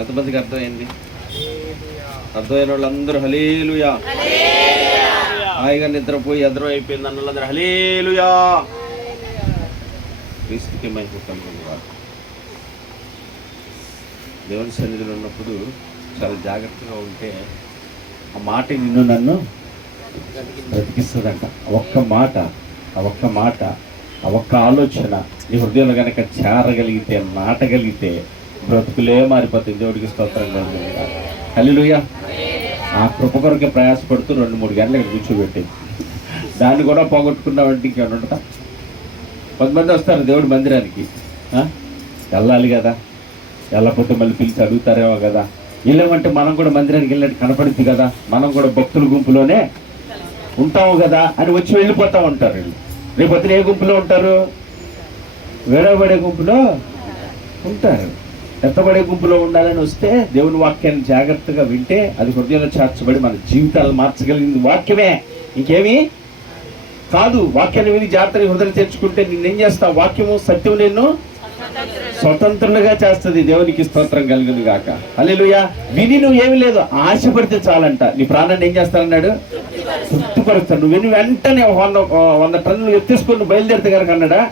ఎంతమందికి అర్థమైంది? అర్థమైన వాళ్ళందరూ హల్లెలూయా. హాయిగా నిద్రపోయి అర్థం అయిపోయింది అన్నలందరూ హల్లెలూయా. క్రీస్తుకి మహిమ కలుగును గాక. దేవుని సన్నిధిలో ఉన్నప్పుడు చాలా జాగ్రత్తగా ఉంటే ఆ మాట నిన్ను నన్ను బ్రతికిస్తుందంట. ఒక్క మాట, ఆ ఒక్క ఆలోచన నీ హృదయంలో కనుక చేరగలిగితే, నాటగలిగితే బ్రతుకులే మారిపోతుంది. దేవుడికి స్తోత్రం కలుగును గాక. హల్లెలూయా. ఆ కృప కొరకే ప్రయాసపడుతూ 2-3 గంటలకు కూర్చోబెట్టేది. దాన్ని కూడా పోగొట్టుకున్నామంటే ఇంకేమైనా ఉంటుందా? కొంతమంది వస్తారు దేవుడి మందిరానికి, వెళ్ళాలి కదా, వెళ్ళకపోతే మళ్ళీ పిలిచి అడుగుతారేమో కదా, వెళ్ళామంటే మనం కూడా మందిరానికి వెళ్ళినట్టు కనపడుద్ది కదా, మనం కూడా భక్తుల గుంపులోనే ఉంటాము కదా అని వచ్చి వెళ్ళిపోతూ ఉంటారు. వీళ్ళు రేపొద్దున ఏ గుంపులో ఉంటారు? వేడబడే గుంపులో ఉంటారు. ఎత్తబడే గుంపులో ఉండాలని వస్తే దేవుని వాక్యాన్ని జాగ్రత్తగా వింటే అది హృదయంలో చేర్చబడి మన జీవితాలు మార్చగలిగింది వాక్యమే, ఇంకేమీ కాదు. వాక్యాన్ని విని జాగ్రత్తగా హృదయం తెచ్చుకుంటే నిన్నేం చేస్తా? వాక్యము సత్యం నిన్ను స్వతంత్రులుగా చేస్తుంది. దేవునికి స్తోత్రం కలుగును గాక. హల్లెలూయా. విని నువ్వు ఏమి లేదు, ఆశపడితే చాలంట నీ ప్రాణాన్ని ఏం చేస్తానన్నాడు? తృప్తిపరుస్తాడు. నువ్వు విని వెంటనే 100 టన్నులు ఎత్తేసుకొని బయలుదేరితే కనుక అన్నాడా?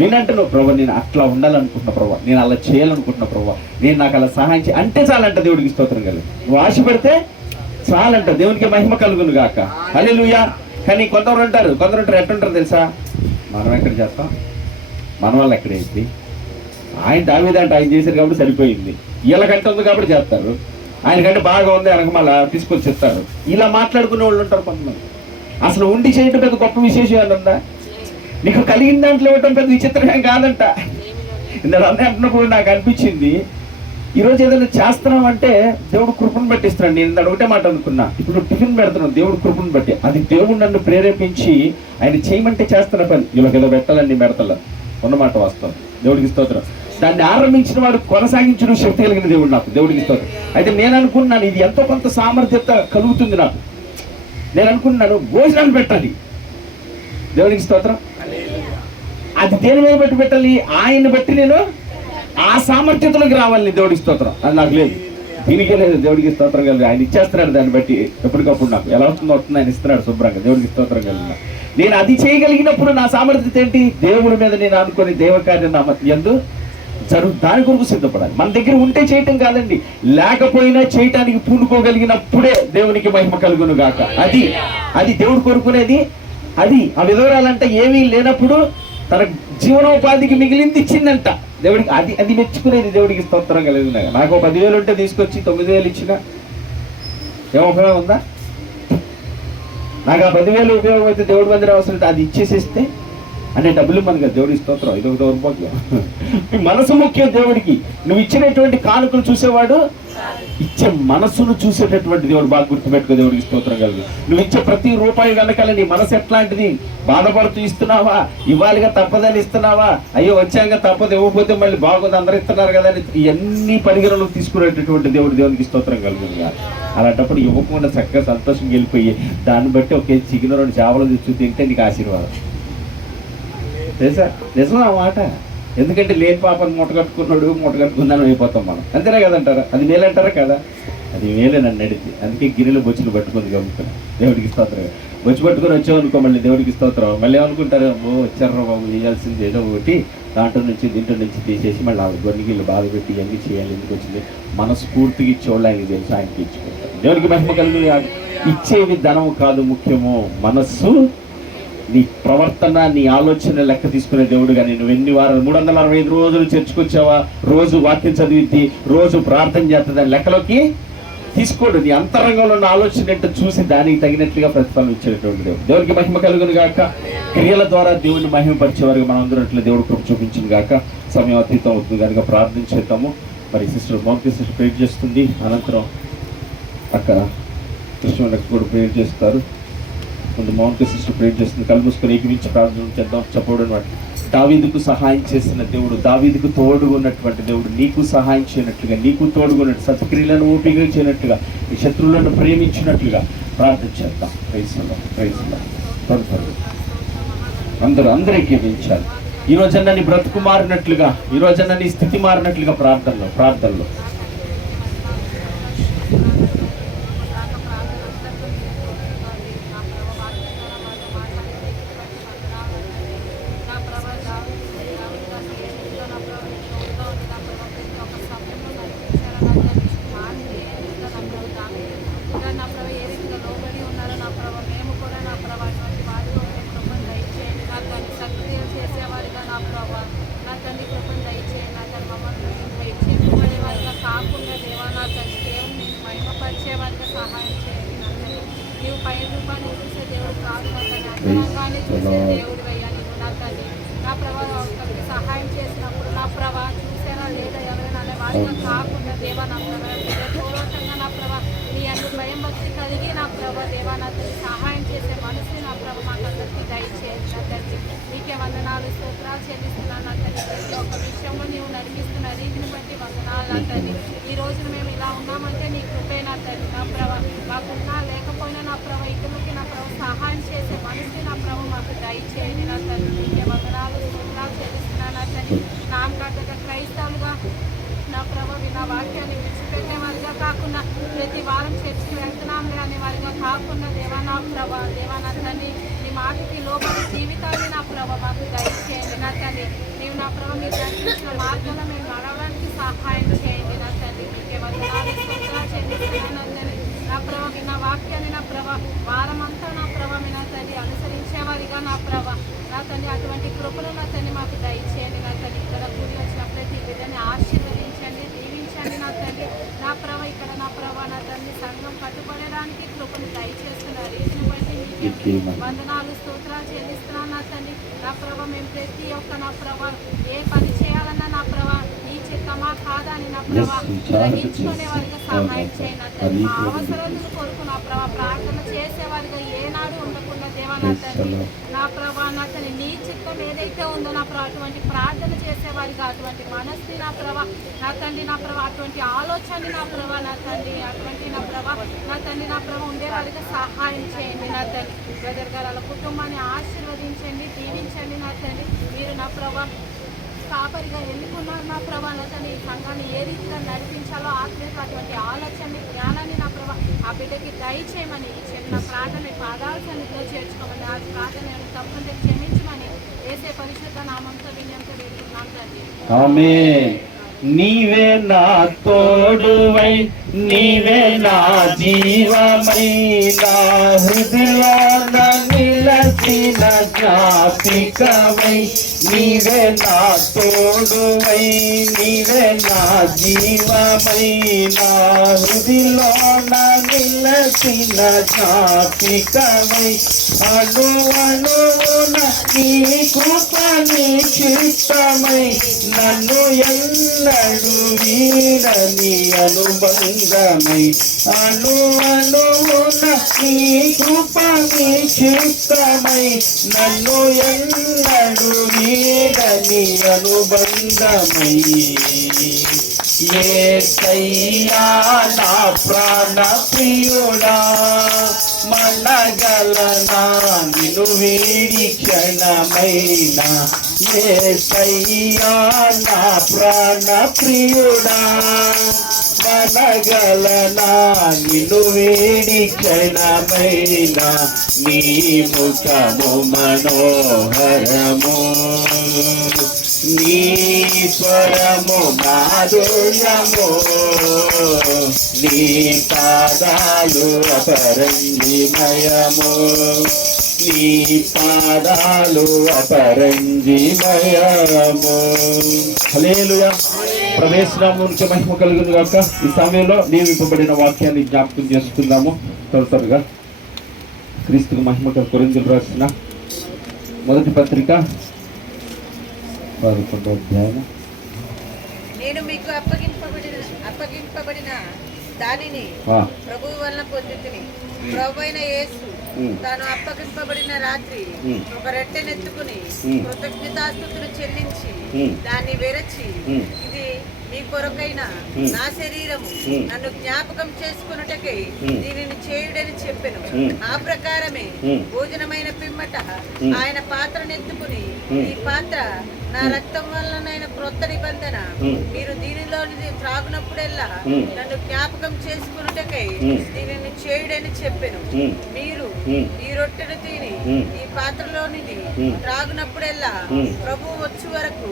వినంటే నువ్వు ప్రభు నేను అట్లా ఉండాలనుకుంటున్నా ప్రభు, నేను అలా చేయాలనుకుంటున్నా ప్రభు, నేను నాకు అలా సహాయం చేయ అంటే చాలంట. దేవుడికి స్తోత్రం కలుగు. నువ్వు ఆశపడితే చాలంట. దేవునికి మహిమ కలుగును గాక. హల్లెలూయా. కానీ కొందరు ఉంటారు ఎట్టుంటారు తెలుసా? మనం ఎక్కడ చేస్తాం, మన వాళ్ళు ఎక్కడైంది? ఆయన దావీదంటే ఆయన చేశారు కాబట్టి సరిపోయింది, వీళ్ళకంటే ఉంది కాబట్టి చేస్తారు, ఆయనకంటే బాగా ఉంది ఆయనకు మళ్ళీ తీసుకొచ్చి చెప్తారు. ఇలా మాట్లాడుకునే వాళ్ళు ఉంటారు కొంతమంది. అసలు ఉండి చేయడం పెద్ద గొప్ప విశేషం ఏమన్నా? నీకు కలిగిన దాంట్లో ఇవ్వటం పెద్ద విచిత్రమేం కాదంట. ఇందులో అంటున్నప్పుడు నాకు అనిపించింది, ఈరోజు ఏదైనా చేస్తున్నాం అంటే దేవుడు కృపను బట్టి ఇస్తున్నాడు. నేను ఇంత ఒకటే మాట అనుకున్నా, ఇప్పుడు టిఫిన్ పెడుతున్నాను దేవుడు కృపను బట్టి. అది దేవుడు నన్ను ప్రేరేపించి ఆయన చేయమంటే చేస్తున్న పని. వీళ్ళకి ఏదో పెట్టాలని పెడతలే ఉన్నమాట వాస్తవం. దేవుడికి స్తోత్రం. దాన్ని ఆరంభించిన వాడు కొనసాగించిన శక్తి కలిగిన దేవుడు నాకు. దేవుడికి స్తోత్రం. అయితే నేను అనుకున్నాను ఇది ఎంతో కొంత సామర్థ్యత కలుగుతుంది నాకు. నేను అనుకున్నాను భోజనాన్ని పెట్టాలి. దేవుడికి స్తోత్రం. అది దేని మీద బట్టి పెట్టాలి? ఆయన్ని బట్టి నేను ఆ సామర్థ్యతలోకి రావాలి. దేవుడికి స్తోత్రం. అది నాకు లేదు, దీనికే లేదు. దేవుడికి స్తోత్రం కలిగి ఆయన ఇచ్చేస్తున్నాడు. దాన్ని బట్టి ఎప్పటికప్పుడు నాకు ఎలా వస్తుందో ఆయన ఇస్తున్నాడు శుభ్రంగా. దేవుడికి స్తోత్రం కలిగిన నేను అది చేయగలిగినప్పుడు నా సామర్థ్యత ఏంటి? దేవుడి మీద నేను అనుకుని దేవకార్యం నా యందు దాని కొరకు సిద్ధపడాలి. మన దగ్గర ఉంటే చేయటం కాదండి, లేకపోయినా చేయటానికి పూనుకోగలిగినప్పుడే దేవునికి మహిమ కలుగును గాక. అది దేవుడు కోరుకునేది. అది ఆ విధవరాలంటే ఏమీ లేనప్పుడు తన జీవనోపాధికి మిగిలింది ఇచ్చిందంట దేవుడికి. అది మెచ్చుకునేది. దేవుడికి స్తోత్రం కలిగిన. నాకు 10,000 ఉంటే తీసుకొచ్చి 9,000 ఇచ్చిన ఏమో ఉపయోగం ఉందా? నాకు ఆ 10,000 ఉపయోగం అయితే దేవుడి మందిరం అవసరం అది ఇచ్చేసేస్తే అంటే డబ్బులు మనకి దేవుడికి స్తోత్రం. ఇదొక దౌర్భాగ్యం. మనసు ముఖ్యం దేవుడికి. నువ్వు ఇచ్చినటువంటి కానుకలు చూసేవాడు ఇచ్చే మనసును చూసేటటువంటి దేవుడు. బాగా గుర్తుపెట్టుకో. దేవుడికి స్తోత్రం కలుగు. నువ్వు ఇచ్చే ప్రతి రూపాయి వెనకాల నీ మనసు ఎట్లాంటిది? బాధపడుతూ ఇస్తున్నావా? ఇవ్వాలిగా తప్పదని ఇస్తున్నావా? అయ్యో వచ్చాక తప్పదు, ఇవ్వకపోతే మళ్ళీ బాగోదు అందరూ ఇస్తున్నారు కదా అని ఇవన్నీ పరిగణలోకి తీసుకునేటటువంటి దేవుడికి స్తోత్రం కలుగుతుంది. అలాంటప్పుడు ఇవ్వకుండా చక్కగా సంతోషంగా వెళ్ళిపోయి దాన్ని బట్టి ఒకే చికెన్ 2 చేపలు తెచ్చు తింటే నీకు ఆశీర్వాదం. తెలుసా? నిజం ఆ మాట. ఎందుకంటే లేని పాపని మూట కట్టుకుందని అయిపోతాం మనం. అంతేనే కదంటారా? అది మేలంటారా కదా? అది మేలే నన్ను అడిగి. అందుకే గిన్నెలు బొచ్చులు పట్టుకుంది గమ్ముకుని. దేవుడికి స్తోత్రం. బొచ్చు పట్టుకొని వచ్చామనుకో మళ్ళీ దేవుడికి స్తోత్రం. మళ్ళీ ఏమనుకుంటారు? వచ్చారా బాబు, చేయాల్సింది ఏదో ఒకటి దీంట్లో నుంచి తీసేసి మళ్ళీ ఆవిడ గొన్నిగిళ్ళు బాధ పెట్టి ఇవన్నీ చేయాలి. ఎందుకు వచ్చింది? మనస్ఫూర్తిగా ఇచ్చేవాళ్ళు ఆయనకి తెలుసు, ఆయనకి ఇచ్చుకుంటారు. దేవుడికి మహిమ కలిగి. ఇచ్చేవి ధనము కాదు ముఖ్యము, మనస్సు, నీ ప్రవర్తన, నీ ఆలోచన లెక్క తీసుకునే దేవుడుగా. నేను ఎన్ని వారాలు 365 రోజులు చర్చకొచ్చావా, రోజు వాక్యం చదివిద్ది, రోజు ప్రార్థన చేస్తుందని లెక్కలోకి తీసుకోడు. నీ అంతరంగంలో ఉన్న ఆలోచన ఏంటో చూసి దానికి తగినట్లుగా ప్రతిఫలం ఇచ్చేటువంటి దేవుడు. దేవుడికి మహిమ కలుగును గాక. క్రియల ద్వారా దేవుడిని మహిమపరిచేవారుగా మనం అందరూ దేవుడు కృప చూపించింది గాక. సమయం అతీతం అవుతుంది కనుక ప్రార్థన చేద్దాము. మరి సిస్టర్ మౌంటి సిస్టర్ ప్రేర్ చేస్తుంది. అనంతరం అక్క కృష్ణ కూడా ప్రేర్ చేస్తారు. ముందు మౌంటి సిస్టర్ ప్రేర్ చేస్తుంది. కళ్ళు మూసుకొని ఏకమించి ప్రార్థన చేద్దాం. చెప్పడం వాటి దావీదుకు సహాయం చేసిన దేవుడు, దావీదుకు తోడుగా ఉన్నటువంటి దేవుడు నీకు సహాయం చేయనట్లుగా, నీకు తోడుగా ఉన్నట్టు సత్క్రియలను ఓపిక చేయనట్లుగా, నీ శత్రువులను ప్రేమించినట్లుగా ప్రార్థన చేద్దాం. ప్రైజ్ అందరికీ పెంచాలి. ఈ రోజన్నా నీ బ్రతుకు మారినట్లుగా, ఈ రోజన్నా నీ స్థితి మారినట్లుగా ప్రార్థనలో పై రూపాన్ని చూసే దేవుడు కాదు నా తండ్రి, అంతరంగాన్ని చూసే దేవుడు అయ్యా నీవు నా తండ్రి. నా ప్రభా ఒకరికి సహాయం చేసినప్పుడు నా ప్రభా చూసారా లేదా ఎవరైనా అనే వారిగా కాకుండా దేవా నా ప్రభా పూర్వకంగా నా ప్రభా నీ అందు భయం భక్తి కలిగి నా ప్రభా దేవా నా తండ్రి సహాయం చేసే మనసు నా ప్రభా మాకందరికీ దయచేయండి నా తండ్రి. నీకే వందనాలు స్తోత్రాలు చెల్లిస్తున్నాను నా తండ్రి. ప్రతి ఒక్క విషయంలో నీవు నడిపిస్తున్న రీతిని బట్టి వందనాలు నా తండ్రి. ఈ రోజున మేము ఇలా ఉన్నామంటే నీ కృపే నా తండ్రి. నా ప్రభా మాకున్నా లేకపోయినా నా ప్రభా ఇతరులకి నా ప్రభా సహాయం చేసే మనసు నా ప్రభా మాకు దయచేయండి నా తండ్రి. నీకే వందనాలు స్తోత్రాలు చెల్లిస్తున్నాను నా తండ్రి. నామకార్థక క్రైస్తవులుగా నా ప్రభా నా వాక్యాన్ని విడిచిపెట్టే వారిగా కాకుండా ప్రతి వారం చర్చికి వెళ్తున్నాం అనే వారిగా కాకుండా దేవా నా ప్రభా దేవా నా తండ్రి నీ మాటకి లోపలి జీవితాన్ని నా ప్రభా మాకు దయచేయండి నా తండ్రి. నీవు నా ప్రభా మీరు దర్శించిన మార్గంలో మేము నడవడానికి సహాయం చేయండి నా తండ్రి. మీకే వందనాలు స్తోత్రాలు చెల్లిస్తున్నాను నా తండ్రి. నా ప్రభా నా వాక్యాన్ని నా ప్రభా వారమంతా నా ప్రభా నా తండ్రి అనుసరించేవారిగా నా ప్రభా నా తండ్రి అటువంటి కృపను నా తండ్రి మాకు దయచేయండి నా తండ్రి. ఇక్కడ కూడి వచ్చిన ప్రతి బిడ్డని ఆశీర్వదించండి దీవించండి నా తండ్రి. నా ప్రభ ఇక్కడ నా ప్రభా నా తండ్రి సంఘం కట్టుబడడానికి కృపను దయచేస్తున్న రీతిని బట్టి నీకే వందనాలు స్తోత్రాలు చెల్లిస్తున్నాను నా తండ్రి. నా ప్రభ మేము ప్రతి ఒక్క నా ప్రభ ఏ పని చేయాలన్నా నా ప్రభ నీ చిత్తమా కాదా అని నా ప్రభ గ్రహించుకునే వారిగా సహాయం చేయండి నా తండ్రి. మా అవసరాలను కొరకు నా ప్రభ ప్రార్థన చేసేవారిగా ఏనాడు ఉండకుండా దేవా నా తండ్రి నా ప్రభా నా తండ్రి నీ చిత్తం ఏదైతే ఉందో నా ప్రభా అటువంటి ప్రార్థన చేసేవారిగా అటువంటి మనస్సుని నా ప్రభా నా తండ్రి నా ప్రభా అటువంటి ఆలోచన నా ప్రభా నా తండ్రి అటువంటి నా ప్రభా నా తండ్రి నా ప్రభా ఉండేవారిగా సహాయం చేయండి నా తండ్రి. బ్రదర్ గారు వాళ్ళ కుటుంబాన్ని ఆశీర్వదించండి దీవించండి నా తండ్రి. మీరు నా ప్రభా కాపరిగా ఎన్నుకున్నారు నా ప్రభా నా తండ్రి ఈ సంఘాన్ని ఏ రీతిగా నడిపించాలో ఆత్మీయత అటువంటి ఆలోచన జ్ఞానాన్ని నా ప్రభా ఆ బిడ్డకి దయచేయమని ఈ చిన్న ప్రార్థన పాదాల సన్నిధిలో చేర్చుకోమని ఆ ప్రార్థన తప్పకుండా క్షమించమని వేసే పరిశుద్ధ నామంతో వినయంతో వేడుకున్నాం తండ్రి. ఆమేన్. నీవే నా తోడువై నీవే నా జీవమై నా హృదయాన నిలచిన జ్ఞాపికవై నీవే నా తోడువై నీవే నా జీవమై నా హృదయాన నిలచిన జ్ఞాపికవై అణు అణువున నీ కృప నీ చిత్తమై నన్ను ఎన్నడు వీడని అనుబంధమై అణు అణువున నీ కృప నీ చిత్తమై నన్ను ఎన్నడు వీడని అనుబంధమై యేసయ్యా నా ప్రాణ ప్రియుడా మనగలనా నిన్ను వీడి క్షణమైన యేసయ్యా నా ప్రాణ ప్రియుడా మనగలనా నిన్ను వీడి క్షణమైన నీ ముఖము మనోహరము నీ స్వరము మాధుర్యము నీ పాదాలు అపరంజిమయము నీ పాదాలు అపరంజిమయము. హల్లెలూయా. ప్రవేశనామమునకు మహిమ కలుగును గాక. ఈ సమయంలో నియమింపబడిన వాక్యాన్ని జ్ఞాపకం చేసుకుందాము. త్వరగా క్రీస్తుకు మహిమ కొరింథీయులకు రాసిన మొదటి పత్రిక 11వ అధ్యాయం. నేను మీకు అప్పగింపబడిన దానిని ప్రభువు వలన పొందితిని. ప్రభువైన యేసు తాను అప్పగింపబడిన రాత్రి ఒక రొట్టెనెత్తుకుని కృతజ్ఞతాస్తుతులు చెల్లించి దాన్ని విరచి ఇది మీ కొరకైన నా శరీరము నన్ను జ్ఞాపకం చేసుకున్నటకై దీనిని చేయుడని చెప్పెను. ఆ ప్రకారమే భోజనమైన పిమ్మట ఆయన పాత్రనెత్తుకుని ఈ పాత్ర నా రక్తం వలన క్రొత్త నిబంధన మీరు దీనిలోని త్రాగునప్పుడెల్లా నన్ను జ్ఞాపకం చేసుకున్నటకై దీనిని చేయుడని చెప్పెను. మీరు ఈ రొట్టెను తిని ఈ పాత్రలోనిది త్రాగునప్పుడెల్లా ప్రభువు వచ్చే వరకు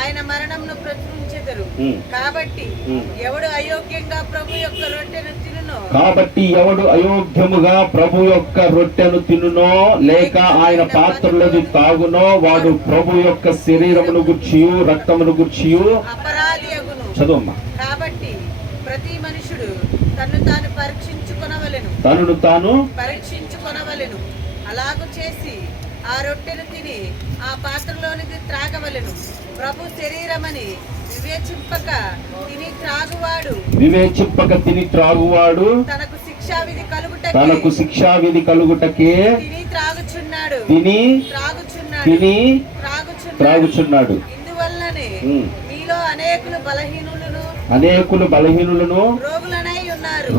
ఆయన మరణంను ప్రచురించెదరు. కాబట్టి ఎవడు అయోగ్యంగా ప్రభు యొక్క రొట్టెను తినునో తినునో లేక ఆయన పాత్రలోది తాగునో వాడు ప్రభు యొక్క శరీరమును గుర్చియు రక్తమును గుర్చియు అపరాధి అగును. చదువమ్మా. కాబట్టి ప్రతి మనుషుడు తను తాను పరీక్షించుకొనవలెను. తనను తాను పరీక్షించుకొనవలెను. అలాగు చేసి ఆ రొట్టెను తిని ఆ పాత్రలోనిది త్రాగవలెను. ప్రభు శరీరమని వివేచింపక తిని త్రాగువాడు తనకు శిక్షావిధి కలుగుటకే తిని త్రాగుచున్నాడు. ఇందువల్లనే మీలో అనేకులు బలహీనులను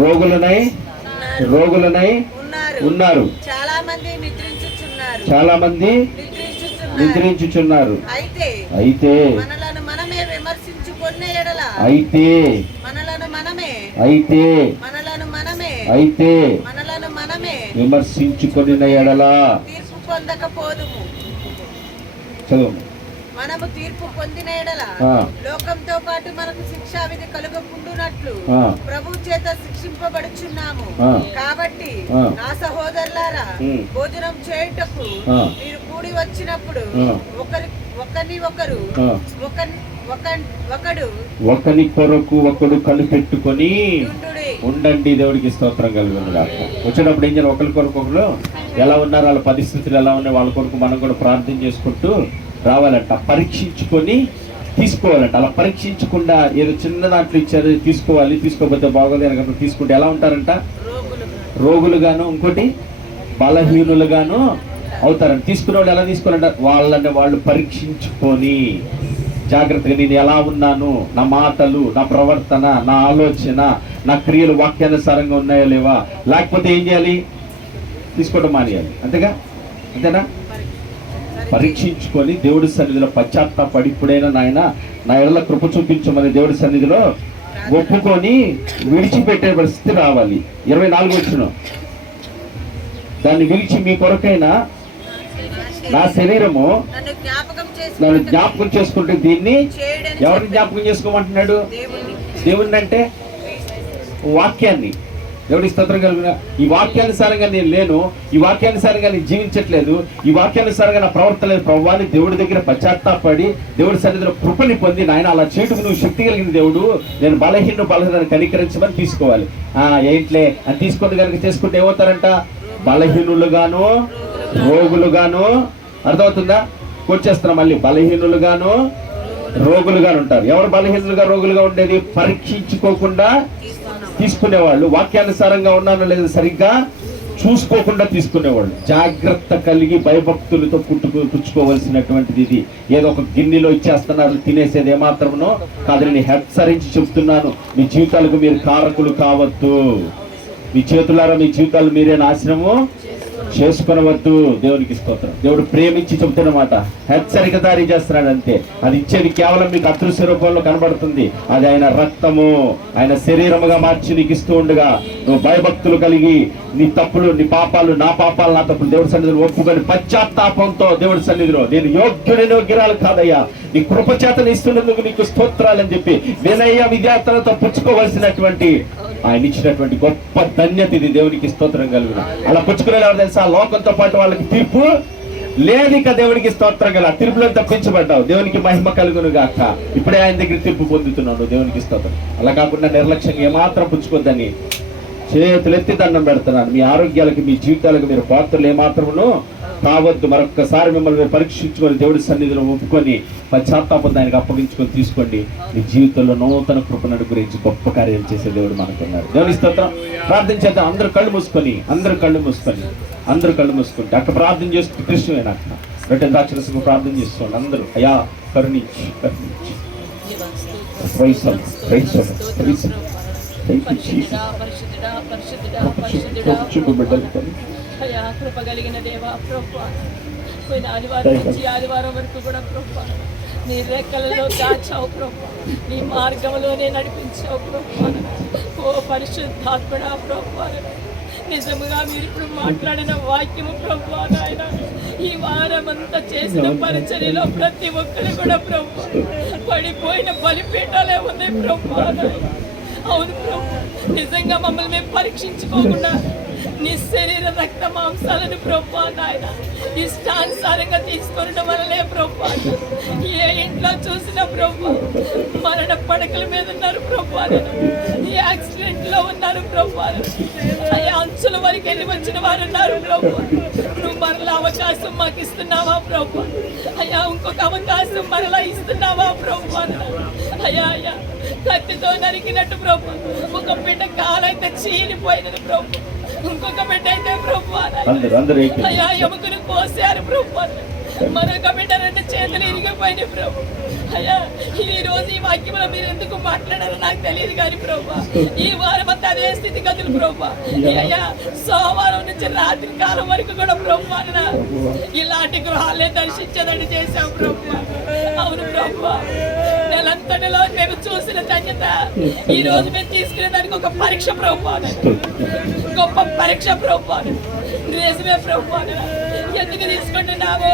రోగులనై ఉన్నారు. చాలా మంది నిద్రించుచున్నారు. అయితే విమర్శించుకొనిన ఎడల తీర్పు పొందకపోదుము. చదువు. మనము తీర్పు పొందిన ఎడల లోకంతో పాటు మనకు శిక్షావిధి కలుగకుండునట్లు ప్రభు చేత శిక్షింపబడుచున్నాము. కాబట్టి నా సహోదరులారా, భోజనం చేయుటకు మీరు కూడి వచ్చినప్పుడు ఒకని కొరకు ఒకడు కనిపెట్టుకొని ఉండండి. దేవుడికి స్తోత్రం కలుగును గాక. వచ్చినప్పుడు ఏం చేయాలి? ఒకరి కొరకు ఒకరు ఎలా ఉన్నారు, వాళ్ళ పరిస్థితులు ఎలా ఉన్నాయి, వాళ్ళ కొరకు మనం కూడా ప్రార్థన చేసుకుంటూ రావాలంట. పరీక్షించుకొని తీసుకోవాలంట. అలా పరీక్షించకుండా ఏదో చిన్న దాంట్లో ఇచ్చారు తీసుకోవాలి, తీసుకోకపోతే బాగోదు అని తీసుకుంటే ఎలా ఉంటారంట? రోగులుగాను, ఇంకోటి బలహీనులుగాను అవుతారంట. తీసుకునే వాళ్ళు ఎలా తీసుకోవాలంట? వాళ్ళని వాళ్ళు పరీక్షించుకొని జాగ్రత్తగా నేను ఎలా ఉన్నాను, నా మాటలు, నా ప్రవర్తన, నా ఆలోచన, నా క్రియలు వాక్యానుసారంగా ఉన్నాయా లేవా, లేకపోతే ఏం చేయాలి? తీసుకోవడం మానేయాలి. అంతేనా? పరీక్షించుకొని దేవుడి సన్నిధిలో పశ్చాత్తాపడి ఇప్పుడైనా నాయన నా ఎడల కృప చూపించమని దేవుడి సన్నిధిలో ఒప్పుకొని విడిచిపెట్టే పరిస్థితి రావాలి. 24 వచనం, దాన్ని విడిచి మీ కొరకైనా నా శరీరము నన్ను జ్ఞాపకం చేసుకుంటే దీన్ని ఎవరిని జ్ఞాపకం చేసుకోమంటున్నాడు? దేవుణ్ణి అంటే వాక్యాన్ని. దేవుడి స్తోత్రం కలిగిన ఈ వాక్యానుసారంగా నేను లేను, ఈ వాక్యానుసారంగా నేను జీవించట్లేదు, ఈ వాక్యానుసారంగా నా ప్రవర్తన లేదు ప్రభువాన్ని దేవుడి దగ్గర పశ్చాత్తాపడి దేవుడి సన్నిధిలో కృపని పొంది నాయన అలా చేయటకు నువ్వు శక్తి కలిగిన దేవుడు, నేను బలహీనాన్ని కనికరించమని తీసుకోవాలి. ఏంట్లే అని తీసుకొని కనుక చేసుకుంటే ఏమవుతారంట? బలహీనులుగాను రోగులుగాను. అర్థమవుతుందా? వచ్చేస్తున్నా మళ్ళీ. బలహీనులుగాను రోగులుగాను ఉంటారు. ఎవరు బలహీనులుగా రోగులుగా ఉండేది? పరీక్షించుకోకుండా తీసుకునేవాళ్ళు. వాక్యానుసారంగా ఉన్నానో లేదో సరిగ్గా చూసుకోకుండా తీసుకునేవాళ్ళు. జాగ్రత్త కలిగి భయభక్తులతో పుచ్చుకోవలసినటువంటిది ఇది. ఏదో ఒక గిన్నెలో ఇచ్చేస్తున్నారు తినేసేది ఏమాత్రమనో కాదు. నేను హెచ్చరించి చెప్తున్నాను, మీ జీవితాలకు మీరు కారకులు కావద్దు. మీ చేతులారా మీ జీవితాలు మీరే నాశనము చేసుకునవద్దు. దేవునికి స్తోత్రం. దేవుడు ప్రేమించి చెబుతున్నమాట, హెచ్చరిక దారి చేస్తున్నాడు అంతే. అది ఇచ్చేది కేవలం మీకు అదృశ్య రూపంలో కనబడుతుంది. అది ఆయన రక్తము, ఆయన శరీరముగా మార్చి నీకు ఇస్తూ ఉండగా నువ్వు భయభక్తులు కలిగి నీ తప్పులు, నీ పాపాలు, నా పాపాలు, నా తప్పులు దేవుడి సన్నిధిలో ఒప్పుకొని పశ్చాత్తాపంతో దేవుడి సన్నిధిలో నేను యోగ్యుడిని యోగ్యురాలు కాదయ్యా, నీ కృపచేతను ఇస్తున్నందుకు నీకు స్తోత్రాలని చెప్పి వినయ విద్యార్థులతో పుచ్చుకోవలసినటువంటి ఆయన ఇచ్చినటువంటి గొప్ప ధన్యత ఇది. దేవునికి స్తోత్రం కలుగును. అలా పుచ్చుకునే ఎవరు తెలుసా? లోకంతో పాటు వాళ్ళకి తీర్పు లేదు. ఇక దేవునికి స్తోత్రం గల తీర్పులో తప్పించబడ్డావు. దేవునికి మహిమ కలుగును గాక. ఇప్పుడే ఆయన దగ్గర తీర్పు పొందుతున్నాడు. దేవునికి స్తోత్రం. అలా కాకుండా నిర్లక్ష్యంగా ఏమాత్రం పుచ్చుకోద్దని చేతులెత్తి దండం పెడుతున్నాను. మీ ఆరోగ్యాలకు, మీ జీవితాలకు మీరు పాత్రలు ఏమాత్రమును కావద్దు. మరొక్కసారి మిమ్మల్ని పరీక్షించుకొని దేవుడి సన్నిధిలో ఒప్పుకొని పశ్చాత్తాపం ఆయనకు అప్పగించుకొని తీసుకోండి. మీ జీవితంలో నూతన కృపను గురించి గొప్ప కార్యాలు చేసే దేవుడు మనకున్నారు. దేవుని స్తోత్రం. ప్రార్థన చేద్దాం. అందరూ కళ్ళు మూసుకొని అక్కడ ప్రార్థన చేస్తూ కృష్ణమే నాకు రొట్టె ద్రాక్షరసము ప్రార్థన చేసుకోండి. అందరూ అయ్యా కరుణించి అయ్యా కృప కలిగిన దేవా ప్రభా, పోయిన ఆదివారం నుంచి ఆదివారం వరకు కూడా ప్రభా నీ రెక్కలలో దాచావు ప్రభా, నీ మార్గంలోనే నడిపించావు ప్రభా. ఓ పరిశుద్ధాత్మడా ప్రభా, నిజముగా మీరు ఇప్పుడు మాట్లాడిన వాక్యము ప్రభా నాయన, ఈ వారమంతా చేసిన పరిచర్యలో ప్రతి ఒక్కరు కూడా ప్రభా పడిపోయిన బలిపీఠాలే ఉన్నాయి ప్రభా. అవును ప్రభు, నిజంగా మమ్మల్ని మేము పరీక్షించుకోకుండా నీ శరీర రక్త మాంసాలను ప్రభు నాయన ఇష్టానుసారంగా తీసుకొనడం వల్లనే ప్రభు ఏ ఇంట్లో చూసిన ప్రభు మరణ పడకల మీద ఉన్నారు ప్రభు, ఈ యాక్సిడెంట్ లో ఉన్నారు ప్రభు, అయ్యా అంచుల వరకు వెళ్ళి వచ్చిన వారు ఉన్నారు ప్రభు. నువ్వు మరలా అవకాశం మాకు ఇస్తున్నావా ప్రభు? అయ్యా ఇంకొక అవకాశం మరలా ఇస్తున్నావా ప్రభు? అయ్యా అయ్యా కత్తితో నరికినట్టు ప్రభు ఒక బిడ్డ కాలైతే చీలిపోయినది ప్రభు, ఇంకొక బిడ్డ అయితే ప్రభు అయ్యా ఎముకను కోసారు ప్రభు, మరొక బిడ్డ రెండు చేతులు ఇరిగిపోయినాయి ప్రభు. అయ్యా ఈ రోజు ఈ వాక్యంలో మీరు ఎందుకు మాట్లాడారో నాకు తెలియదు కానీ ప్రభు ఈ వారం అంతా అదే స్థితిగతులు ప్రభు. అయ్యా సోమవారం నుంచి రాత్రి కాలం వరకు కూడా ప్రభు ఇలాంటి గృహాలే దర్శించదని చేశాం ప్రభు. అవును ప్రభు, నెలంతటిలో మేము చూసిన ధన్యత ఈ రోజు మేము తీసుకునే దానికి ఒక పరీక్ష ప్రభు, గొప్ప పరీక్ష ప్రభు. నిజమే ప్రభు, ఎందుకు తీసుకుంటున్నాము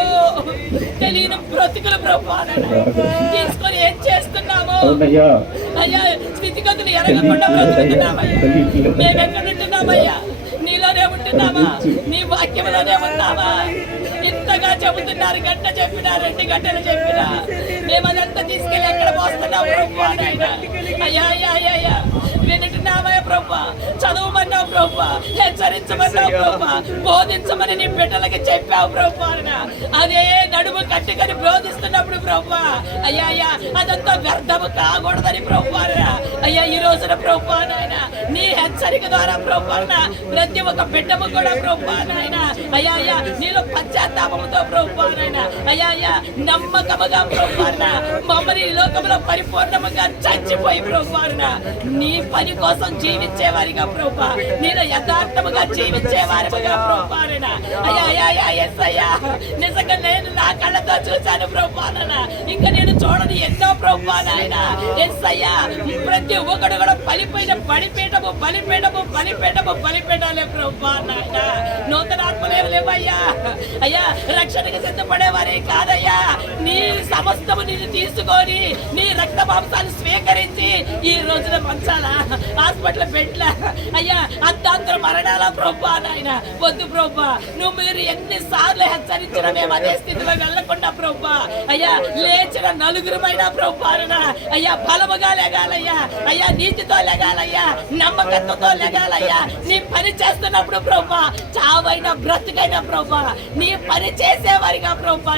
తెలియని బ్రతుకులు ప్రభు తీసుకొని ఏం చేస్తున్నాము అయ్యా? స్థితిగతులు ఎరగకుండా బ్రతుకుతున్నామయ్యా. మేము ఎక్కడ ఉంటున్నామయ్యా? నీలోనే ఉంటున్నామా? నీ వాక్యంలోనే ఉన్నామా? ఇంతగా చెబుతున్నారు, గంట చెప్పినా 2 గంటలు చెప్పినా మేము అదంతా తీసుకెళ్ళి ఎక్కడ పోస్తున్నాం ప్రభు? అయ్యా అయ్యా అయ్యా వింటున్నామయ్యా ప్రభు, చదవమన్నావు ప్రభు, హెచ్చరించమన్నావు ప్రభు, బోధించమని నీ బిడ్డలకి చెప్పావు ప్రభు. అదే నడుము కట్టుకొని బోధిస్తున్నప్పుడు ప్రభు అయ్యా అయ్యా అదంతా వ్యర్థము కాకూడదని ప్రభు. అయ్యా ఈ రోజున ప్రభు నాయన నీ హెచ్చరిక ద్వారా ప్రభు ప్రతి ఒక్క బిడ్డము కూడా ప్రభు నాయన అయ్యా అయ్యా నీలో పశ్చాత్తాపముతో ప్రభు నాయన అయ్యా అయ్యా నమ్మకముగా ప్రభు మమ్మల్ని ఈ లోకంలో పరిపూర్ణముగా చచ్చిపోయి ప్రభు నీ పని కోసం జీవించేవారిగా ప్రభు, నేను యథార్థముగా జీవించేవారిగా ప్రభు. అయ్యా అయ్యా అయ్యా ఎస్ అయ్యా నిజంగా నేను నా కళ్ళతో చూశాను ప్రభు, ఇంకా నేను చూడని ఎన్నో ప్రభు నాయన ఎస్ అయ్యా. ప్రతి ఒక్కడు కూడా బలిపీఠము బలిపీఠాలే ప్రభు నాయన. నూతన ఆత్మలేవు లేవయ్యా అయ్యా, రక్షణకు సిద్ధపడేవారే కాదయ్యా. నీ సమస్తము నేను తీసుకొని నీ రక్త మాంసాలు స్వీకరించి ఈ రోజున మంచాల హాస్పిటల్ బెడ్ల అయ్యా అర్ధాంతర మరణాల ప్రభు నాయన వద్దు ప్రభు. నువ్వు మీరు ఎన్నిసార్లు హెచ్చరించిన మేము అదే స్థితిలో వెళ్ళకుండా ప్రభు అయ్యా లేచిన నలుగురుమైన ప్రభు అయ్యా బలముగా లెగాలయ్యా, అయ్యా నీతితో లెగాలయ్యా, నమ్మకత్వంతో లెగాలయ్యా. నీ పని చేస్తున్నప్పుడు ప్రభు చావైన బ్రతుకైన ప్రభు నీ పని చేసేవారిగా ప్రభు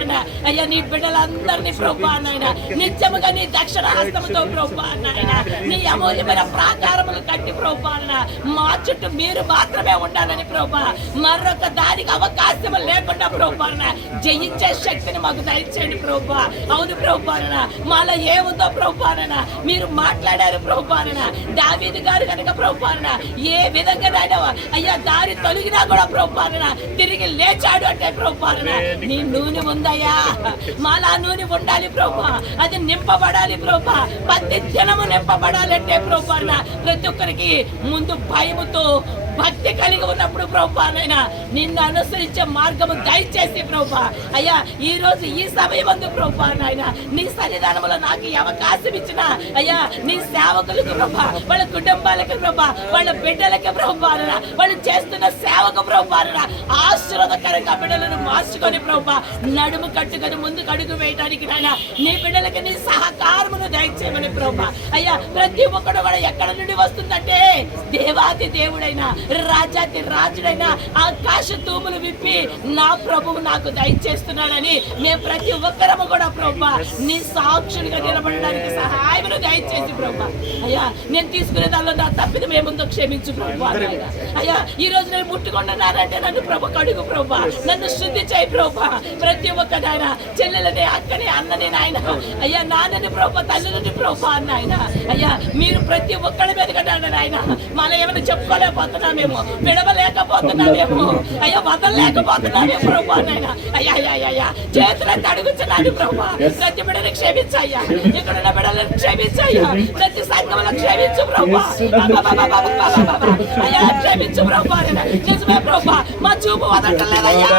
అయ్యా నీ బిడ్డలందరినీ ప్రభు నాయన నిత్యముగా నీ దక్షిణ హస్తముతో ప్రభు నాయన నీ అమూల్యమైన ప్రాకారములు కట్టి ప్రభు మా చుట్టూ మీరు మాత్రమే ఉండాలని ప్రభు, మరొక దానికి అవకాశం లేకుండా ప్రభు జయించే శక్తిని మాకు దయచేయండి ప్రభు. అవును ప్రభు మాలో ఏముందో ప్రభు మీరు మాట్లాడారు ప్రభు. దావీదు గారు కనుక ప్రభు ఏ విధంగా అయ్యా దారి తొలగినా కూడా ప్రభు తిరిగి లేచాడు అంటే ప్రభు నీ నూనె ఉందయ్యా, మాలా నూనె ఉండాలి ప్రభు, అది నింపబడాలి ప్రభు. ప్రతి దినము నింపబడాలంటే ప్రభు ప్రతి ఒక్కరికి ముందు భయముతో భక్తి కలిగి ఉన్నప్పుడు ప్రభు నైనా నిన్ను అనుసరించే మార్గము దయచేసి ప్రభు అయ్యా ఈ రోజు ఈ సమయం అందు ప్రభు నాయన నీ సన్నిధానంలో నాకు అవకాశం ఇచ్చిన అయ్యా నీ సేవకులకు ప్రభు, వాళ్ళ కుటుంబాలకు ప్రభు, వాళ్ళ బిడ్డలకి ప్రభు, వాళ్ళు చేస్తున్న సేవకు ప్రభు ఆశీర్వాదకరంగా బిడ్డలను మార్చుకొని ప్రభు నడుము కట్టుకొని ముందుకు అడుగు వేయడానికి నాయన నీ బిడ్డలకి నీ సహకారమును దయచేయమని ప్రభు అయ్యా. ప్రతి ఒక్కడు కూడా ఎక్కడ నుండి వస్తుందంటే దేవాది దేవుడైన రాజాతి రాజుడైన ఆకాశ తూములు విప్పి నా ప్రభువు నాకు దయచేస్తున్నాడని మేము ప్రతి ఒక్కరము కూడా ప్రభు నీ సాక్షులుగా నిలబడడానికి సహాయమును దయచేసి ప్రభు అయ్యా. నేను తీసుకునే దానిలో నా తప్పిదం ఏముందో క్షమించు ప్రభు అయ్యా. ఈ రోజు నేను ముట్టుకుంటున్నానంటే నన్ను ప్రభు కడుగు ప్రభు, నన్ను శుద్ధి చేయి ప్రభు. ప్రతి ఒక్క నాయన చెల్లెలని అక్కని అన్నని నాయన అయ్యా నాన్నని ప్రభు తల్లులని ప్రభు అన్నాయన అయ్యా. మీరు ప్రతి ఒక్కరి మీద కట్టాడు నాయన, మనం ఏమైనా చెప్పుకోలేకపోతున్నామేమో, విడవలేకపోతున్నామేమో అయ్యా, వదలలేకపోతున్నామేమో ప్రభు నాయన అయ్యా అయ్యా అయ్యా. చేతులెత్తి అడుగుతున్నాను ప్రభు, ప్రతి బిడ్డని క్షమించయ్యా, ఇక్కడ ఉన్న బిడ్డలను క్షమించయ్యా, ప్రతి సంఘంలో క్షమించు ప్రభు అయ్యా, క్షమించు ప్రభు. నిజమే ప్రభా, మా చూపు వదలట్లేదయ్యా,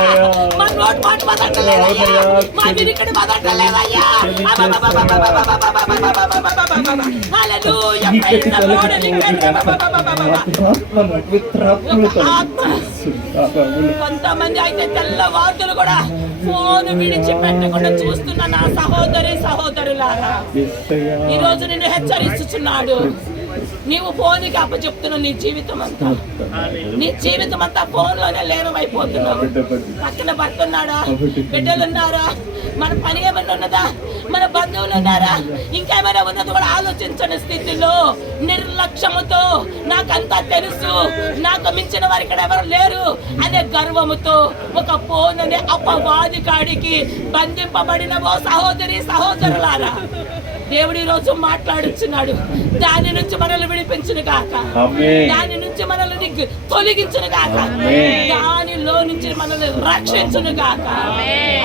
మా నోటి మాట వదలట్లేదయ్యా, మా వినికిడి వదలట్లేదయ్యా. హల్లెలూయా. కొంతమంది అయితే తెల్లవారులు కూడా ఫోన్ విడిచిపెట్టకుండా చూస్తున్న నా సహోదరి సహోదరులారా, ఈ రోజు నిన్ను హెచ్చరిస్తున్నాడు. నీవు ఫోన్కి అప్పచెప్తున్నావు నీ జీవితం అంతా ఫోన్ లోనే లీనమైపోతున్నావు. పక్కన భర్త ఉన్నాడా, బిడ్డలు ఉన్నారా, మన పని ఏమైనా ఉన్నదా, మన బంధువులు ఉన్నారా, ఇంకేమైనా ఉన్నది కూడా ఆలోచించని స్థితిలో నిర్లక్ష్యముతో నాకంతా తెలుసు, నాకు మించిన వారు ఇక్కడ ఎవరు లేరు అనే గర్వముతో ఒక ఫోన్ అనే అపవాది కాడికి బంధింపబడిన ఓ సహోదరి సహోదరులారా, దేవుడు ఈ రోజు మాట్లాడుచున్నాడు. దాని నుంచి మనల్ని విడిపించును గాక, దాని నుంచి మనల్ని తొలగించును గాక, దానిలో నుంచి మనల్ని రక్షించును గాక.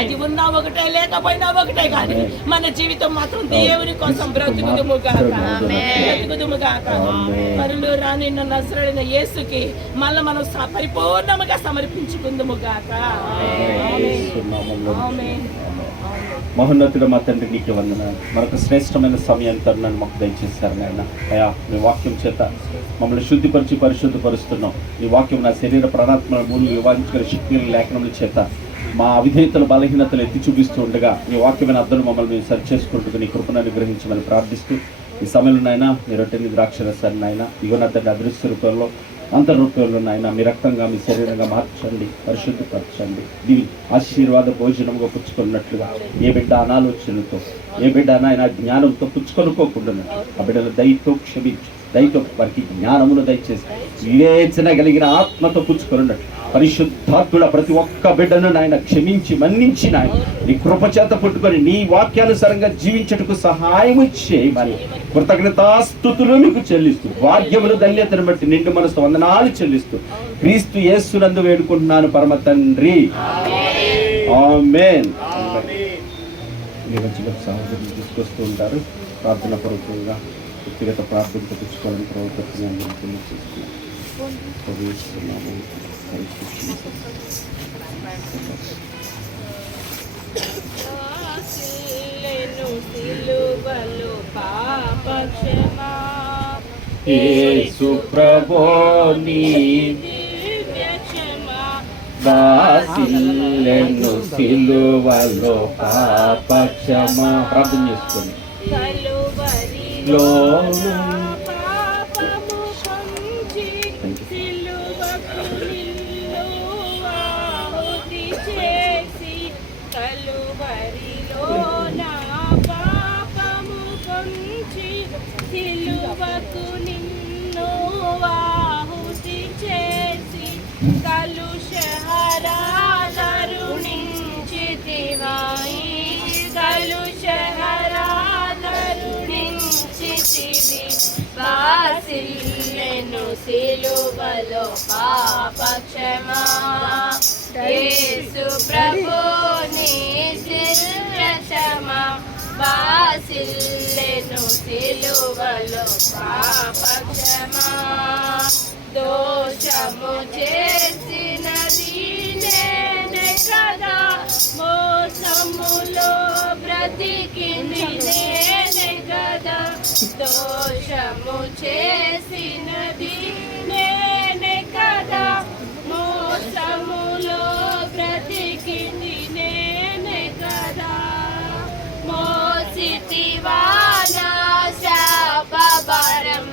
అది ఉన్నా ఒకటే లేకపోయినా ఒకటే, కానీ మన జీవితం మాత్రం దేవుని కోసం బ్రతుకుదుము గాక. పరులు రాని నజరేయుడైన యేసుకి మళ్ళీ మనం పరిపూర్ణముగా సమర్పించుకుందుము గాక. ఆమేన్. మహోన్నతుడు మా తండ్రి నీకు వందనాలు. మరొక శ్రేష్టమైన సమయాన్ని తరుణాన్ని మాకు దయచేశారు నాయన. అయ్యా, మీ వాక్యం చేత మమ్మల్ని శుద్ధిపరిచి పరిశుద్ధపరుస్తున్నాం. ఈ వాక్యం నా శరీర ప్రాణాత్మల మూలు వివాదించుకునే శక్తుల లేఖనముల చేత మా అవిధేయతలు బలహీనతలు ఎత్తి చూపిస్తూ ఉండగా ఈ వాక్యమైన అర్థాలు మమ్మల్ని సరి చేసుకుంటూ నీ కృపను అనుగ్రహించమని ప్రార్థిస్తూ ఈ సమయంలో నాయన మీ రొట్టెని ద్రాక్షరసాన్ని నాయన ఇగో నా తండ్రి అదృశ్య రూపంలో అంతర్రూపంలో నాయన మీ రక్తంగా మీ శరీరంగా మార్చండి, పరిశుద్ధపరచండి. దీని ఆశీర్వాద భోజనంగా పుచ్చుకున్నట్లుగా ఏ బిడ్డ అనాలోచనతో, ఏ బిడ్డ నాయన జ్ఞానంతో పుచ్చుకొనుకోకుండా ఆ బిడ్డలు దయతో క్షమించి, దయతో వారికి జ్ఞానమును దయచేసి వివేచన కలిగిన ఆత్మతో పుచ్చుకొనున్నట్లు పరిశుద్ధాత్ముడ ప్రతి ఒక్క బిడ్డను నాయన క్షమించి మన్నించి నాయన నీ కృపచేత పుట్టుకొని నీ వాక్యానుసారంగా జీవించటకు సహాయం చేయమని కృతజ్ఞతాస్తుతులు మీకు చెల్లిస్తూ భాగ్యములు ధన్యతను బట్టి నిండు మనసు వందనాలు చెల్లిస్తూ క్రీస్తు యేసునందు వేడుకుంటున్నాను పరమ తండ్రి. ఆమేన్. మీ మధ్యలో సహోదరులు తీసుకొస్తూ ఉంటారు. ప్రార్థన పూర్వకంగా వ్యక్తిగత ప్రార్థనతో పుచ్చుకోవాలని ప్రభుత్వం తెలియజేస్తున్నాము. యేసు ప్రభు నీ బాసిల్లెను సిలువలో పాప క్షమా. ప్రార్థన చేసుకోండి. బాసిల్లెను సిలువలో పాప క్షమా. యేసు ప్రభు నీ శిల్వ క్షమా. బాసిల్లెను సిలువలో పాప క్షమా. దోషము చేసినది నేనే కదా, మోసములో బ్రతికింది నేనే కదా. దోషము చేసినది నేనే కదా, మోసములో బ్రతికింది నేనే కదా. మోసితివా నా శాపభారం,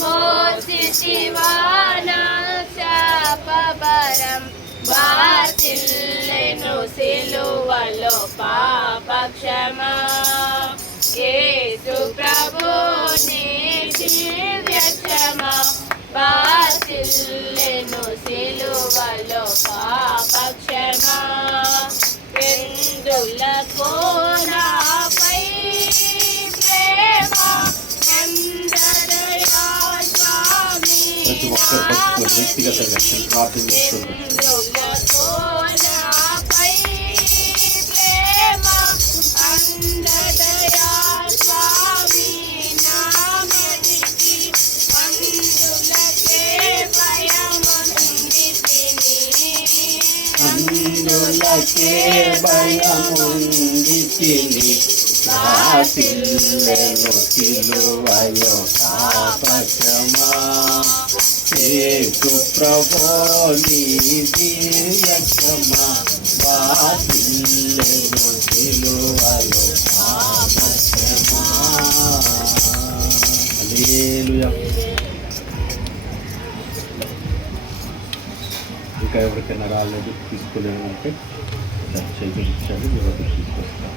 మోసితివా నా శాపభారం. బాసిల్లెను సిలువలో పాప క్షమా. యేసు ప్రభు నీ దివ్య క్షమా. బాసిల్లెను సిలువలో పాప క్షమా. ఎందులకు నాపై ప్రేమ ఎందరయా స్వామి. వ్యక్తిగతంగా ప్రార్థన చేసుకోండి. ఎందులకు నాపై ప్రేమ అందరయా స్వామి. నామదికి అందులకే భయముందితి. నాకే భయముందితిని రాసిల్లెను సిలువయో పాపక్షమా యేసు ప్రభో నీ దివ్యక్షమా రాసిల్లెను సిలువయో పాపక్షమా. హల్లెలూయా. ఇంకా ఎవరికైనా రాలేదు తీసుకోలేమంటే చేయించాలి, ఎవరికి తీసుకొస్తాను.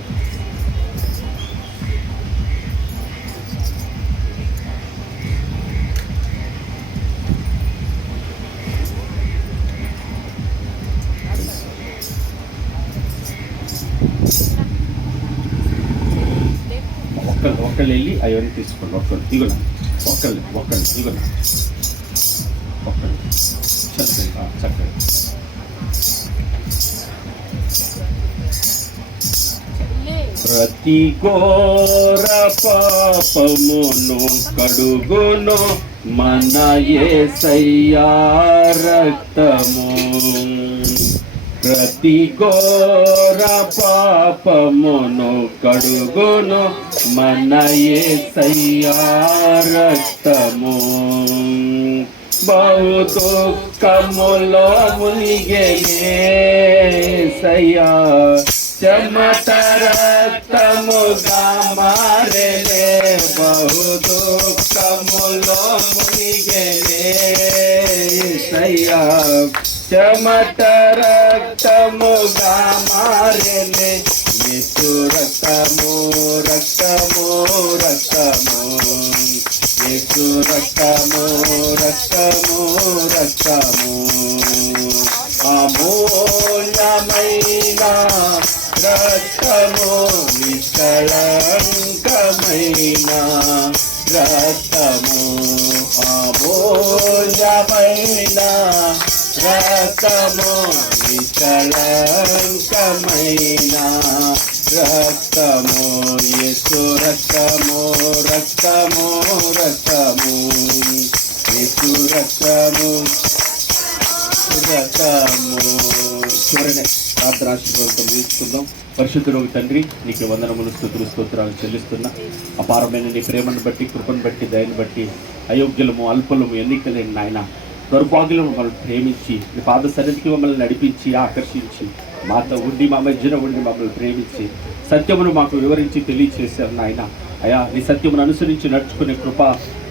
ఒక్కళ్ళు వెళ్ళి అవన్నీ తీసుకోండి. ఒక్కళ్ళు ఇగోనా, ఒక్కళ్ళు ఇగోనా, ఒక్కళ్ళు చక్కగా ప్రతి ఘోర పాపమును కడుగును మన యేసయ్యా రక్తము. ప్రతి ఘోర పాపమును కడుగును మన యేసయ్యా రక్తము. బహు దుఃఖములో మునిగేసయ్యా చెమట రక్తముగా మారెలే. బహు దుఃఖములో మునిగేసయ్యా చెమట రక్తముగా మారెలే. యేసు రక్తము రక్తము రక్తము, యేసు రక్తము రక్తము రక్తము, అమూల్యమైన రక్తము, నిష్కళంకమైన రక్తము, అమూల్యమైన రక్తము, నిష్కళంకమైన రక్తము, యేసు రక్తము రక్తము రక్తము, యేసు రక్తము రక్తము. చివరినే ప్రార్థనాశీర్వాదం తీసుకుందాం. పరిశుద్ధుడు తండ్రి, నీకు వందనములు స్తుతులు స్తోత్రాలు చెల్లిస్తున్నా. అపారమైన నీ ప్రేమను బట్టి, కృపను బట్టి, దయను బట్టి, అయోగ్యులము అల్పలము ఎన్నికలేని నాయన దౌర్భాగ్యులను మమ్మల్ని ప్రేమించి నీ పాద సన్నిధికి మమ్మల్ని నడిపించి ఆకర్షించి మాతో ఉండి మా మధ్యన ఉండి మమ్మల్ని ప్రేమించి సత్యమును మాకు వివరించి తెలియచేశారు నాయన. అయా నీ సత్యమును అనుసరించి నడుచుకునే కృప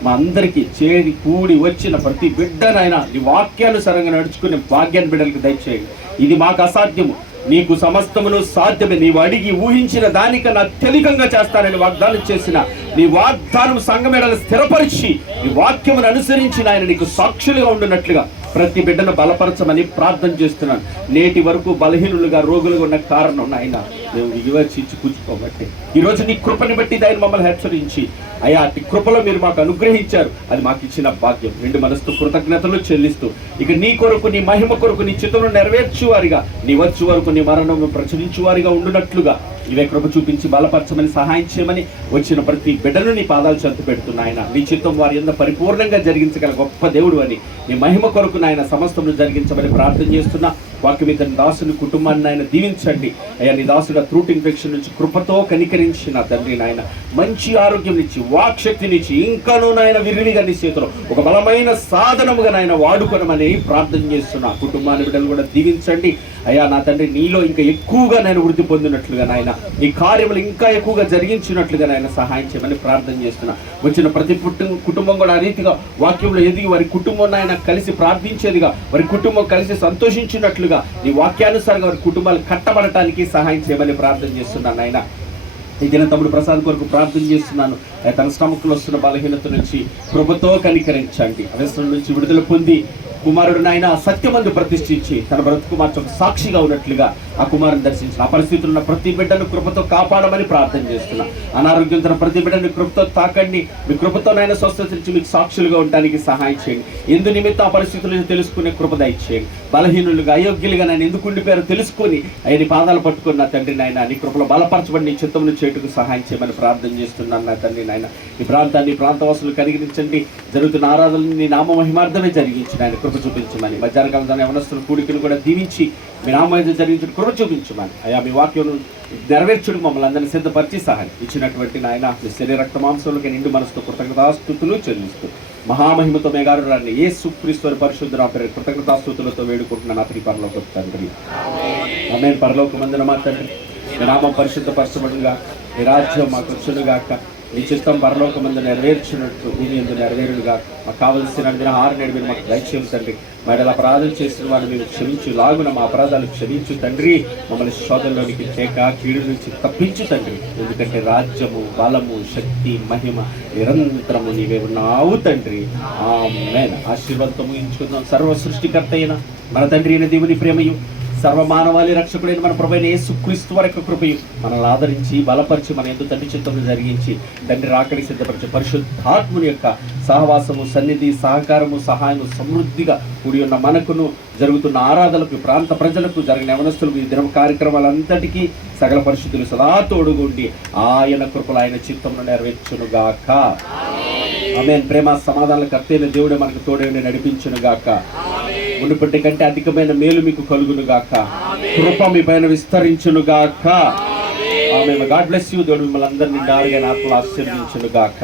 మా అందరికీ చేరి కూడి వచ్చిన ప్రతి బిడ్డనైనా నీ వాక్యానుసారంగా నడుచుకునే భాగ్యాన్ని బిడ్డలకు దయచేయండి. ఇది మాకు అసాధ్యము, నీకు సమస్తమును సాధ్యమే. నీవు అడిగి ఊహించిన దానికన్నా అత్యధికంగా చేస్తానని వాగ్దానం చేసిన నీ వాగ్దానం సంఘమేడలు స్థిరపరిచి నీ వాక్యమును అనుసరించి ఆయన నీకు సాక్షులుగా ఉండున్నట్లుగా ప్రతి బిడ్డను బలపరచమని ప్రార్థన చేస్తున్నాను. నేటి వరకు బలహీనులుగా రోగులుగా ఉన్న కారణం నాయన మేము వివరించి కూర్చుకోబట్టి ఈరోజు నీ కృపని బట్టి ఆయన మమ్మల్ని హెచ్చరించి అయా అతి కృపలో మీరు మాకు అనుగ్రహించారు. అది మాకు ఇచ్చిన భాగ్యం. రెండు మనసుతో కృతజ్ఞతలు చెల్లిస్తూ ఇక నీ కొరకు, నీ మహిమ కొరకు, నీ చిత్తమును నెరవేర్చువారిగా, నీ వచ్చు వరకు నీ మరణము ప్రచురించువారిగా ఉండునట్లుగా ఇవే కృప చూపించి బలపరచమని సహాయం చేయమని వచ్చిన ప్రతి బిడ్డను నీ పాదాలు చెంత పెడుతున్నాయన. నీ చిత్తం వారి యందు పరిపూర్ణంగా జరిగించగల గొప్ప దేవుడు అని నీ మహిమ కొరకు నాయన సమస్తమును జరిగించమని ప్రార్థన చేస్తున్నా. వాక్యం ఇతని దాసుని కుటుంబాన్ని ఆయన దీవించండి అయ్యా. నీ దాసుడు త్రూట్ ఇన్ఫెక్షన్ నుంచి కృపతో కనికరించిన తండ్రి నాయన మంచి ఆరోగ్యం ఇచ్చి వాక్శక్తినిచ్చి ఇంకాను నాయన విరివిగా నీ చేతిలో ఒక బలమైన సాధనముగా నాయన వాడుకోనమని ప్రార్థన చేస్తున్నా. కుటుంబాన్ని బిడ్డలు కూడా దీవించండి అయ్యా. నా తండ్రి నీలో ఇంకా ఎక్కువగా నేను వృద్ధి పొందినట్లుగా నాయన నీ కార్యములు ఇంకా ఎక్కువగా జరిగించినట్లుగా నాయన సహాయం చేయమని ప్రార్థన చేస్తున్నా. వచ్చిన ప్రతి కుటుంబం కూడా ఆ రీతిగా వాక్యంలో ఎదిగి వారి కుటుంబం నాయన కలిసి ప్రార్థించేదిగా, వారి కుటుంబం కలిసి సంతోషించినట్లుగా నీ వాక్యానుసారంగా వారి కుటుంబాలు కట్టబడటానికి సహాయం చేయమని ప్రార్థన చేస్తున్నాను నాయన. ఈ దిన తమ్ముడు ప్రసాద్ కొరకు ప్రార్థన చేస్తున్నాను. తన స్టమక్లో వస్తున్న బలహీనత నుంచి కృపతో కనికరించండి. వ్యసనం నుంచి విడుదల పొంది కుమారుడు నాయన సత్యమందు ప్రతిష్ఠించి తన బ్రతుకు మార్చక సాక్షిగా ఉన్నట్లుగా ఆ కుమారుని దర్శించిన ఆ పరిస్థితులు ఉన్న ప్రతి బిడ్డను కృపతో కాపాడమని ప్రార్థన చేస్తున్నా. అనారోగ్యం తన ప్రతి బిడ్డను కృపతో తాకండి. మీ కృపతో నాయన స్వస్థత నుంచి మీకు సాక్షులుగా ఉండడానికి సహాయం చేయండి. ఎందు నిమిత్తం ఆ పరిస్థితులను తెలుసుకునే కృప దయచేయండి. బలహీనులుగా అయోగ్యులుగా నేను ఎందుకు ఉండిపోయారో తెలుసుకొని ఆయన పాదాలు పట్టుకుని నా తండ్రి నాయన నీ కృపలో బలపరచబడి నీ చిత్తమును చేటుకు సహాయం చేయమని ప్రార్థన చేస్తున్నాను. నా తండ్రి నాయన ఈ ప్రాంతాన్ని ప్రాంతవాసులు కనికరించండి. జరుగుతున్న ఆరాధనలు నీ నామ మహిమార్థమే జరిగించిన ఆయన కృప చూపించమని, మధ్యాహ్నకాలం తన యవనస్తుల కూడికను కూడా దీవించి మీ నామం జరిగించిన కృప చూపించమని, అయా మీ వాక్యం నెరవేర్చుడు మమ్మల్ని అందరినీ సిద్ధపరిచి సహాయం ఇచ్చినటువంటి నాయన మీ శరీర రక్త మాంసంలోకి నిండు మనసుతో కృతజ్ఞతాస్తుతులు చెల్లిస్తూ మహామహిమతో మేగారు రాన్ని యేసుక్రీస్తు వారి పరిశుద్ధ నామమున కృతజ్ఞతాస్తుతులతో వేడుకుంటున్నాను నా ప్రియ పరలోకపు తండ్రి. ఆమేన్. పరలోకమందున మా తండ్రి, మీ నామం పరిశుద్ధపరచబడుగా, మీ రాజ్యం మాకు వచ్చునుగాక, మీ చిత్తం పరలోకమందు నెరవేర్చినట్లు భూమి యందు నెరవేరుగా, మాకు కావలసిన ఆహార నేడు మాకు దయచేయం తండ్రి. మేడల అపరాధం చేసిన వారిని మేము క్షమించు లాగున మా అపరాధాలు క్షమించు తండ్రి. మమ్మల్ని శోధనలోనికి చేక కీడు నుంచి తప్పించు తండ్రి. ఎందుకంటే రాజ్యము, బలము, శక్తి, మహిమ నిరంతరము నీవే ఉన్నావు తండ్రి. ఆమేన్. ఆశీర్వాదంతో ముగించుకుందాం. సర్వ సృష్టికర్త అయిన మన తండ్రి అయిన దేవుని ప్రేమయు, సర్వమానవాళి రక్షకుడైన మన ప్రభువైన యేసుక్రీస్తు వారి యొక్క కృపయు మనల్ని ఆదరించి బలపరిచి మన యందు తండ్రి చిత్తమును జరిగించి తండ్రి రాకడికి సిద్ధపరిచే పరిశుద్ధాత్ముని యొక్క సహవాసము, సన్నిధి, సహకారము, సహాయము సమృద్ధిగా కూడి ఉన్న మనకును, జరుగుతున్న ఆరాధనలకు, ప్రాంత ప్రజలకు, జరిగిన యవనస్తులకు, ఈ దిన కార్యక్రమాలంతటికీ సకల పరిశుద్ధులు సదా తోడుగుండి ఆయన కృపలు ఆయన చిత్తమును నెరవేర్చునుగాక. ఆమేన్. ప్రేమ సమాధానాల కర్తైన దేవుడే మనకు తోడేండి నడిపించునుగాక. మునుపటి కంటే అధికమైన మేలు మీకు కలుగునుగాక. కృప మీ పైన విస్తరించునుగాక. ఆమేన్. God bless you. దేవుడు మిమ్మల్ని అందరినీ నిండారుగా ఆత్మలు ఆశీర్వదించునుగాక.